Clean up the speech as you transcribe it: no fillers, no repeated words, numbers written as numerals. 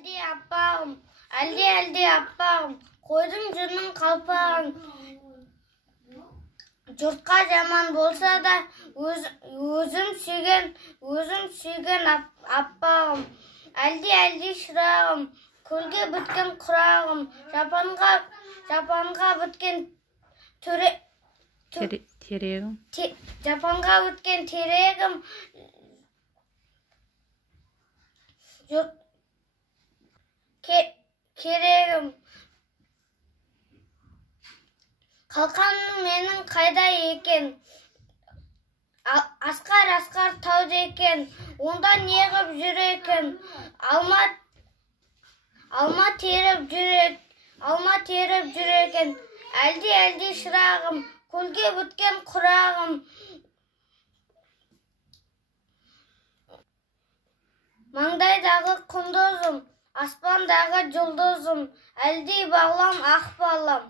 әлде аппағым, қойдың жүнін қалпағын. Жұртқа жаман болса да, өзім сүйген аппағым. Әлде шырағым, көлге біткен құрағым, жапанға біткен терегім. Жапанға біткен терегім. Керегім. Қалқаным менің қайда екен? Асқар тауда екен. Онда неғып жүр екен? Алма теріп жүр екен. Әлде шырағым, көлге біткен құрағым. Маңдайдағы құндызым, аспандағы жұлдызым, әлде бағлам, ақ балам.